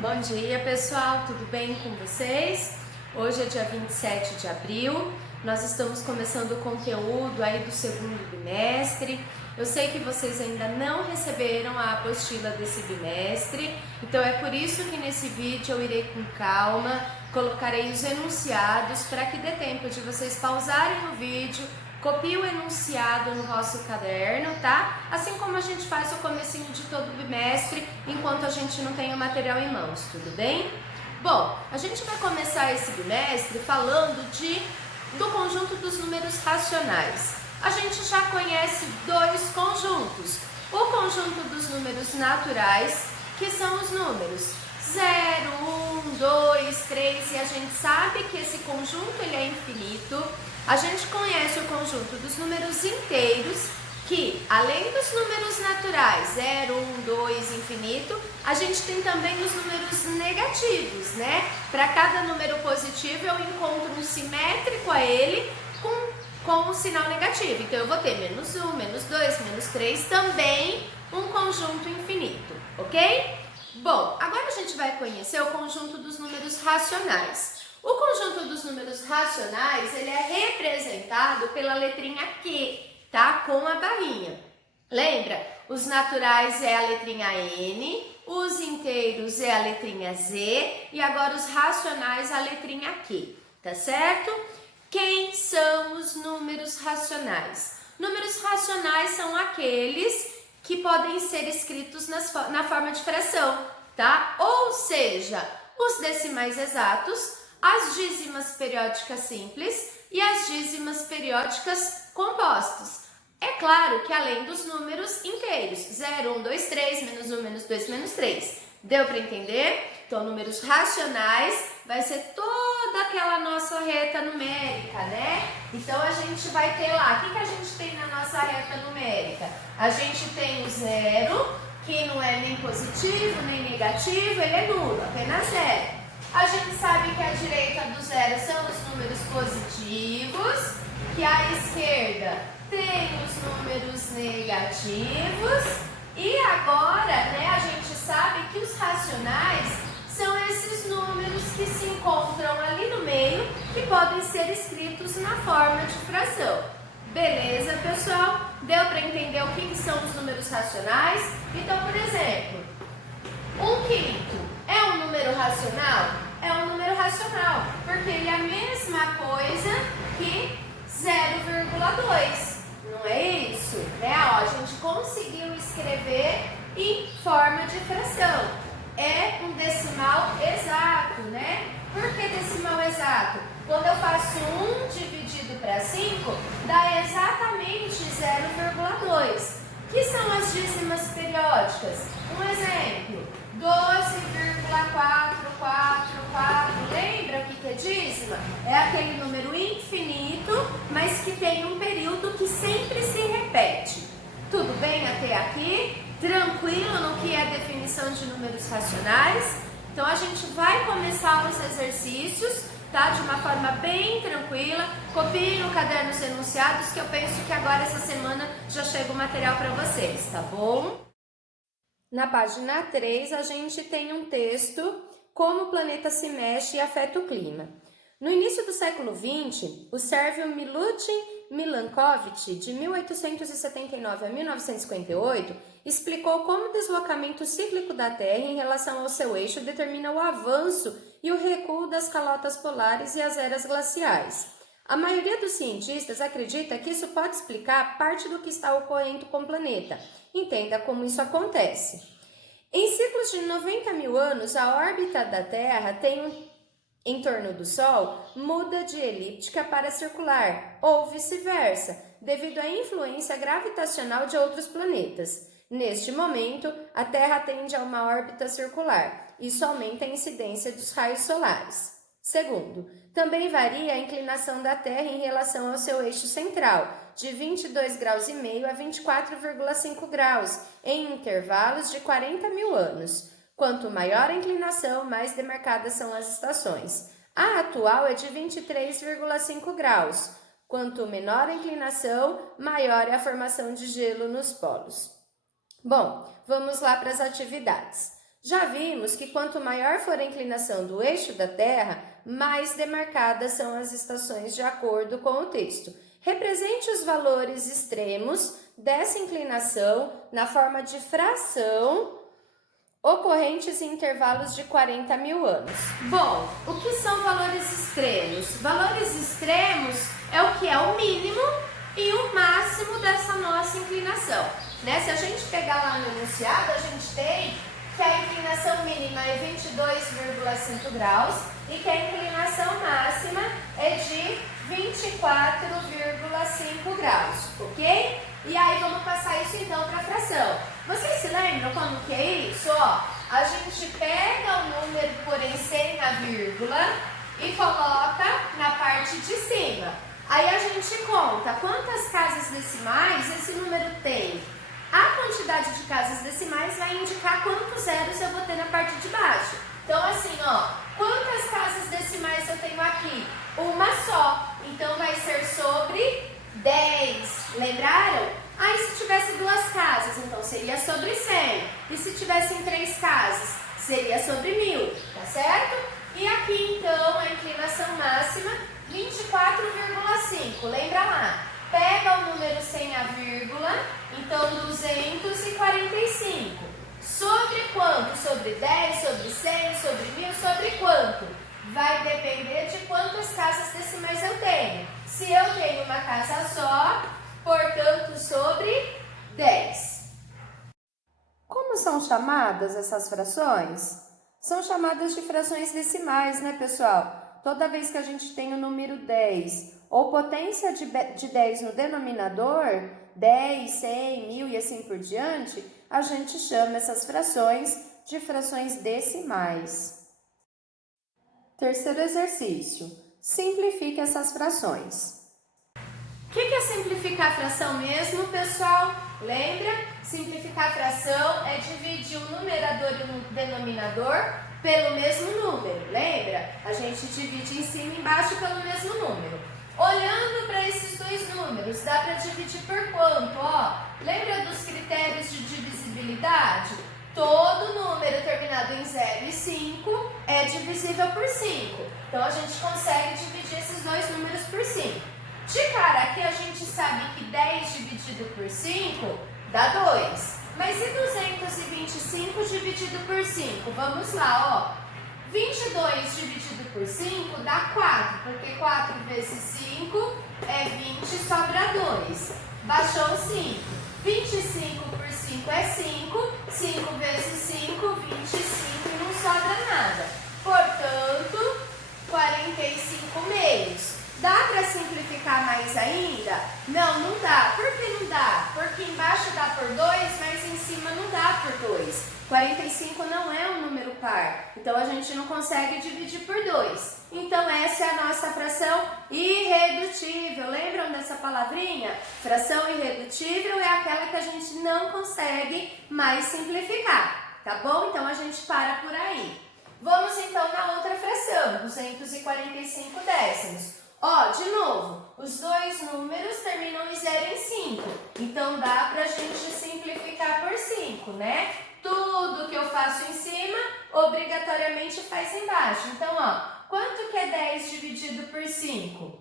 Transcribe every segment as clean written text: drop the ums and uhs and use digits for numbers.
Bom dia, pessoal, tudo bem com vocês? Hoje é dia 27 de abril, nós estamos começando o conteúdo aí do segundo bimestre. Eu sei que vocês ainda não receberam a apostila desse bimestre, então é por isso que nesse vídeo eu irei com calma, colocarei os enunciados para que dê tempo de vocês pausarem o vídeo, copie o enunciado no vosso caderno, tá? Assim como a gente faz o comecinho de todo bimestre, enquanto a gente não tem o material em mãos, tudo bem? Bom, a gente vai começar esse bimestre falando do conjunto dos números racionais. A gente já conhece dois conjuntos. O conjunto dos números naturais, que são os números 0, 1, 2, 3, e a gente sabe que esse conjunto ele é infinito. A gente conhece o conjunto dos números inteiros, que além dos números naturais, 0, 1, 2, infinito, a gente tem também os números negativos, né? Para cada número positivo eu encontro um simétrico a ele com um sinal negativo. Então eu vou ter menos 1, menos 2, menos 3, também um conjunto infinito, ok? Bom, agora a gente vai conhecer o conjunto dos números racionais. O conjunto dos números racionais, ele é representado pela letrinha Q, tá? Com a barrinha. Lembra? Os naturais é a letrinha N, os inteiros é a letrinha Z e agora os racionais a letrinha Q, tá certo? Quem são os números racionais? Números racionais são aqueles que podem ser escritos na forma de fração, tá? Ou seja, os decimais exatos, as dízimas periódicas simples e as dízimas periódicas compostos. É claro que além dos números inteiros, 0, 1, 2, 3, menos 1, menos 2, menos 3. Deu para entender? Então, números racionais vai ser toda aquela nossa reta numérica, né? Então, a gente vai ter lá, o que a gente tem na nossa reta numérica? A gente tem o 0, que não é nem positivo, nem negativo, ele é nulo, apenas 0. A gente sabe que a direita do 0 são os números positivos, que a esquerda tem os números negativos, e agora, né, a gente sabe que os racionais são esses números que se encontram ali no meio, que podem ser escritos na forma de fração. Beleza, pessoal? Deu para entender o que são os números racionais? Então, por exemplo, 1/5 é um número racional? É um número racional, porque ele é a mesma coisa que 0,2. Não é isso? Né? Ó, a gente conseguiu escrever em forma de fração. É um decimal exato, né? Por que decimal exato? Quando eu faço 1 dividido para 5, dá exatamente 0,2. Que são as dízimas periódicas? Um exemplo, 12,444. Lembra o que é dízima? É aquele número infinito, mas que tem um período que sempre se repete. Tudo bem até aqui? Tranquilo no que é a definição de números racionais? Então a gente vai começar os exercícios, tá? De uma forma bem tranquila. Copie no caderno os enunciados, que eu penso que agora essa semana já chega o material para vocês, tá bom? Na página 3 a gente tem um texto, Como o planeta se mexe e afeta o clima. No início do século XX, o sérvio Milutin Milankovic, de 1879 a 1958, explicou como o deslocamento cíclico da Terra em relação ao seu eixo determina o avanço e o recuo das calotas polares e as eras glaciais. A maioria dos cientistas acredita que isso pode explicar parte do que está ocorrendo com o planeta. Entenda como isso acontece. Em ciclos de 90 mil anos, a órbita da Terra em torno do Sol muda de elíptica para circular, ou vice-versa, devido à influência gravitacional de outros planetas. Neste momento, a Terra tende a uma órbita circular. Isso aumenta a incidência dos raios solares. Segundo, também varia a inclinação da Terra em relação ao seu eixo central, de 22,5 graus a 24,5 graus, em intervalos de 40 mil anos. Quanto maior a inclinação, mais demarcadas são as estações. A atual é de 23,5 graus. Quanto menor a inclinação, maior é a formação de gelo nos polos. Bom, vamos lá para as atividades. Já vimos que quanto maior for a inclinação do eixo da Terra, mais demarcadas são as estações de acordo com o texto. Represente os valores extremos dessa inclinação na forma de fração ocorrentes em intervalos de 40 mil anos. Bom, o que são valores extremos? Valores extremos é o que é o mínimo e o máximo dessa nossa inclinação. Né? Se a gente pegar lá no enunciado, a gente tem que a inclinação mínima é 22,5 graus e que a inclinação máxima é de 24,5 graus, ok? E aí vamos passar isso então para a fração. Vocês se lembram como que é isso? Ó, a gente pega o número, porém sem a vírgula, e coloca na parte de cima. Aí a gente conta quantas casas decimais esse número tem. A quantidade de casas decimais vai indicar quantos zeros eu vou ter na parte de baixo. Então assim, ó, quantas casas decimais eu tenho aqui? Uma só. Então vai ser sobre 10. Lembraram? Aí se tivesse duas casas, então seria sobre 100. E se tivessem 3 casas, seria sobre 1000, tá certo? E aqui então a inclinação máxima, 24,5. Lembra lá? Pega o número sem a vírgula, então 245. Sobre quanto? Sobre 10, sobre 100, sobre 1000, sobre quanto? Vai depender de quantas casas decimais eu tenho. Se eu tenho uma casa só, portanto, sobre 10. Como são chamadas essas frações? São chamadas de frações decimais, né, pessoal? Toda vez que a gente tem o número 10 ou potência de 10 no denominador, 10, 100, 1000 e assim por diante, a gente chama essas frações de frações decimais. Terceiro exercício. Simplifique essas frações. O que é simplificar a fração mesmo, pessoal? Lembra? Simplificar a fração é dividir o numerador e o denominador pelo mesmo número. Lembra? A gente divide em cima e embaixo pelo mesmo número. Olhando para esses dois números, dá para dividir por quanto? Ó, lembra dos critérios de divisibilidade? Todo número terminado em 0 e 5 é divisível por 5. Então, a gente consegue dividir esses dois números por 5. De cara, aqui a gente sabe que 10 dividido por 5 dá 2. Mas e 225 dividido por 5? Vamos lá, ó. 22 dividido por 5 dá 4, porque 4 vezes 5 é 20, sobra 2. Baixou 5. 25 por 5 é 5. 5 vezes 5, 25 e não sobra nada. Portanto, 45 meios. Dá para simplificar mais ainda? Não, não dá. Por que não dá? Porque embaixo dá por 2, mas em cima não dá por 2. 45 não é um número par, então a gente não consegue dividir por 2. Então essa é a nossa fração irredutível. Lembram dessa palavrinha? Fração irredutível é aquela que a gente não consegue mais simplificar, tá bom? Então a gente para por aí. Vamos então na outra fração, 245 décimos. Ó, de novo, os dois números terminam em 0 e 5, então dá pra gente simplificar por 5, né? Tudo que eu faço em cima, obrigatoriamente faz embaixo. Então, ó, quanto que é 10 dividido por 5?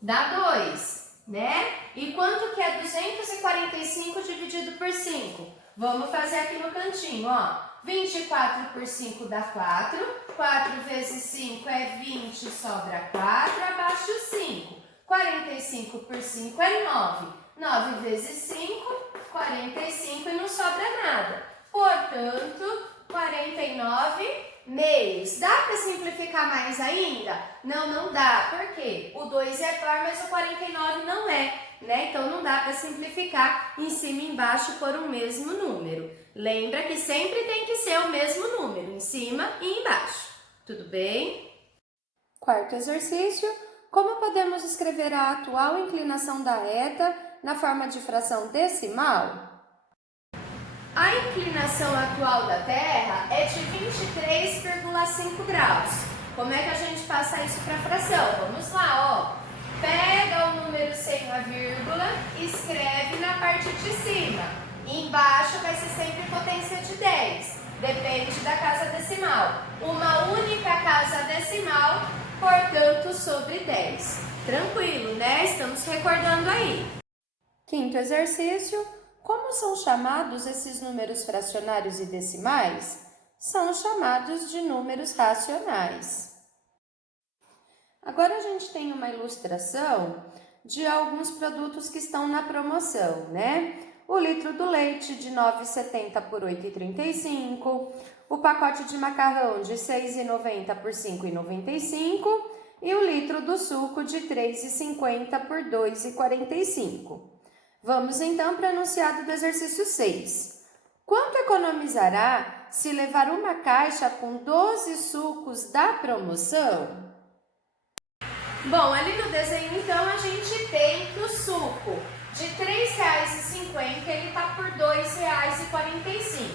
Dá 2, né? E quanto que é 245 dividido por 5? Vamos fazer aqui no cantinho, ó. 24 por 5 dá 4. 4 vezes 5 é 20, sobra 4, abaixo 5. 45 por 5 é 9. 9 vezes 5, 45 e não sobra nada. Portanto, 49 meios. Dá para simplificar mais ainda? Não, não dá. Por quê? O 2 é par, mas o 49 não é, né? Então, não dá para simplificar em cima e embaixo por um mesmo número. Lembra que sempre tem que ser o mesmo número, em cima e embaixo. Tudo bem? Quarto exercício. Como podemos escrever a atual inclinação da reta na forma de fração decimal? A inclinação atual da Terra é de 23,5 graus. Como é que a gente passa isso para a fração? Vamos lá, ó. Pega o número sem a vírgula e escreve na parte de cima. Embaixo vai ser sempre potência de 10. Depende da casa decimal. Uma única casa decimal, portanto, sobre 10. Tranquilo, né? Estamos recordando aí. Quinto exercício. Como são chamados esses números fracionários e decimais? São chamados de números racionais. Agora a gente tem uma ilustração de alguns produtos que estão na promoção, né? O litro do leite de 9,70 por 8,35, o pacote de macarrão de 6,90 por 5,95 e o litro do suco de 3,50 por 2,45. Vamos então para o enunciado do exercício 6. Quanto economizará se levar uma caixa com 12 sucos da promoção? Bom, ali no desenho, então, a gente tem que o suco de R$ 3,50, ele está por R$ 2,45,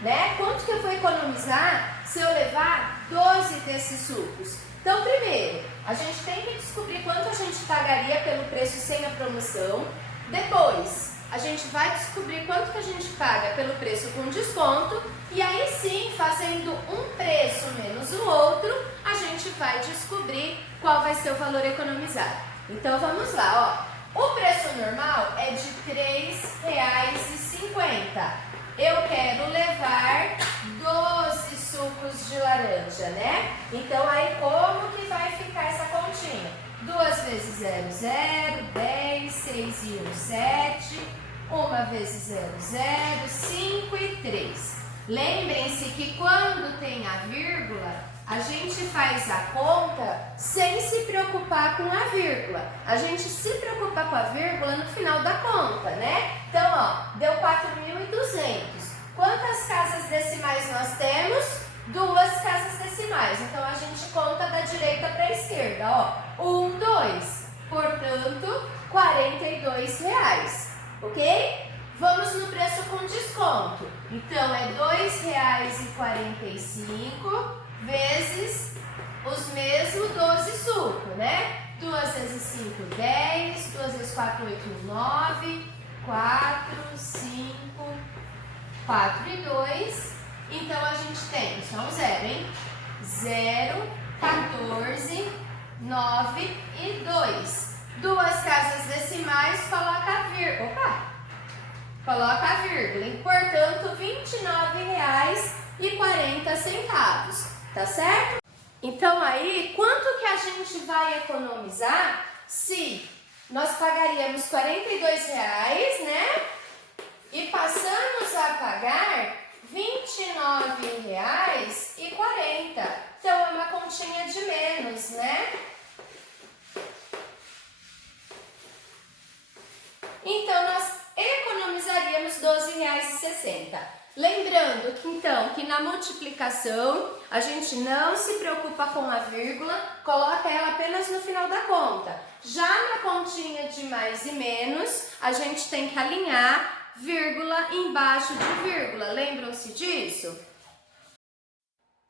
né? Quanto que eu vou economizar se eu levar 12 desses sucos? Então, primeiro, a gente tem que descobrir quanto a gente pagaria pelo preço sem a promoção. Depois, a gente vai descobrir quanto que a gente paga pelo preço com desconto. E aí sim, fazendo um preço menos o outro, a gente vai descobrir qual vai ser o valor economizado. Então vamos lá, ó. O preço normal é de R$ 3,50. Eu quero levar 12 sucos de laranja, né? Então aí como que vai ficar essa continha? 2 vezes 0, 0, 10, 6 e 1, 7. 1 vezes 0, 0, 5 e 3. Lembrem-se que quando tem a vírgula, a gente faz a conta sem se preocupar com a vírgula. A gente se preocupa com a vírgula no final da conta, né? Então, ó, deu 4.200. Quantas casas decimais nós temos? 2 casas decimais. Então, a gente conta da direita para a esquerda, ó. 1, 2. Portanto, R$ 42, ok? Vamos no preço com desconto. Então, é R$ 2,45 vezes os mesmos 12 sucos, né? 2 vezes 5, 10. 2 vezes 4, 8, 9. 4, 5, 4 e 2. Então, a gente tem, só um zero, hein? 0, 14, 9 e 2. 2 casas decimais, coloca a vírgula. Opa! Coloca a vírgula, e, portanto, R$ 29,40, tá certo? Então, aí, quanto que a gente vai economizar se nós pagaríamos R$ 42, né? E passamos a pagar R$ 29,40. Então, é uma continha de menos, né? Então, nós economizaríamos R$ 12,60. Lembrando que, então, que na multiplicação, a gente não se preocupa com a vírgula, coloca ela apenas no final da conta. Já na continha de mais e menos, a gente tem que alinhar vírgula embaixo de vírgula. Lembram-se disso?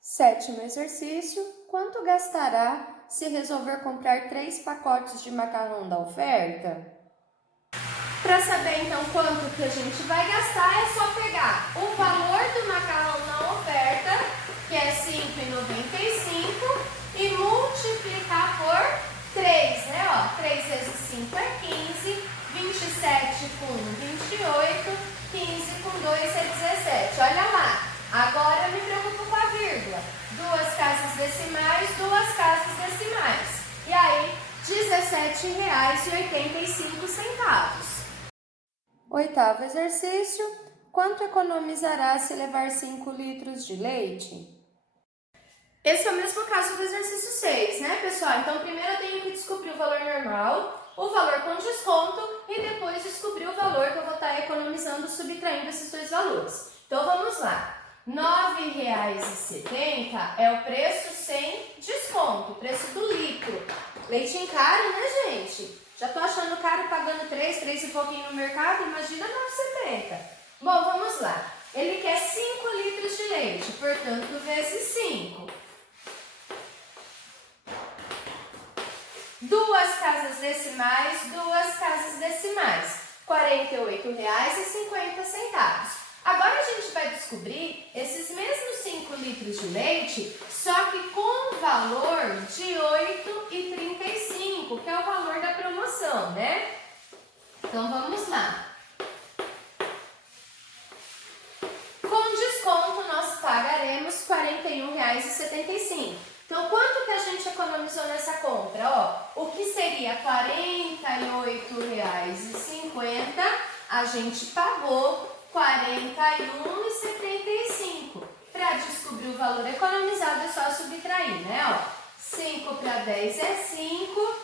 Sétimo exercício. Quanto gastará se resolver comprar 3 pacotes de macarrão da oferta? Para saber então quanto que a gente vai gastar, é só pegar o valor do macarrão na oferta, que é R$ 5,95, e multiplicar por 3, né? Ó, 3 vezes 5 é 15, 27 com 1, 28, 15 com 2 é 17. Olha lá, agora eu me preocupo com a vírgula. 2 casas decimais, 2 casas decimais. E aí, R$ 17,85. Oitavo exercício. Quanto economizará se levar 5 litros de leite? Esse é o mesmo caso do exercício 6, né, pessoal? Então, primeiro eu tenho que descobrir o valor normal, o valor com desconto e depois descobrir o valor que eu vou estar economizando subtraindo esses dois valores. Então, vamos lá. R$ 9,70 é o preço sem desconto, o preço do litro. Leitinho caro, né, gente? Já tô achando caro pagando 3 e pouquinho no mercado, imagina 9,70. Bom, vamos lá. Ele quer 5 litros de leite, portanto, vezes 5. 2 casas decimais, 2 casas decimais. R$ 48,50. Agora a gente vai descobrir esses mesmos 5 litros de leite, só que com valor de R$ 8,35, que é o valor da promoção, né? Então vamos lá. Com desconto nós pagaremos R$ 41,75. Então quanto que a gente economizou nessa compra? Ó, o que seria R$ 48,50, a gente pagou R$ 41,75. Para descobrir o valor economizado é só subtrair, né? Ó, 5 para 10 é 5.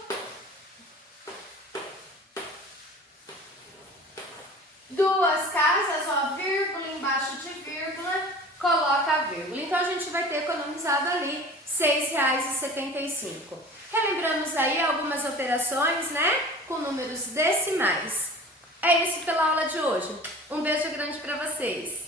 Duas casas, ó, vírgula embaixo de vírgula, coloca a vírgula. Então a gente vai ter economizado ali R$ 6,75. Relembramos aí algumas operações, né? Com números decimais. É isso pela aula de hoje. Um beijo grande para vocês.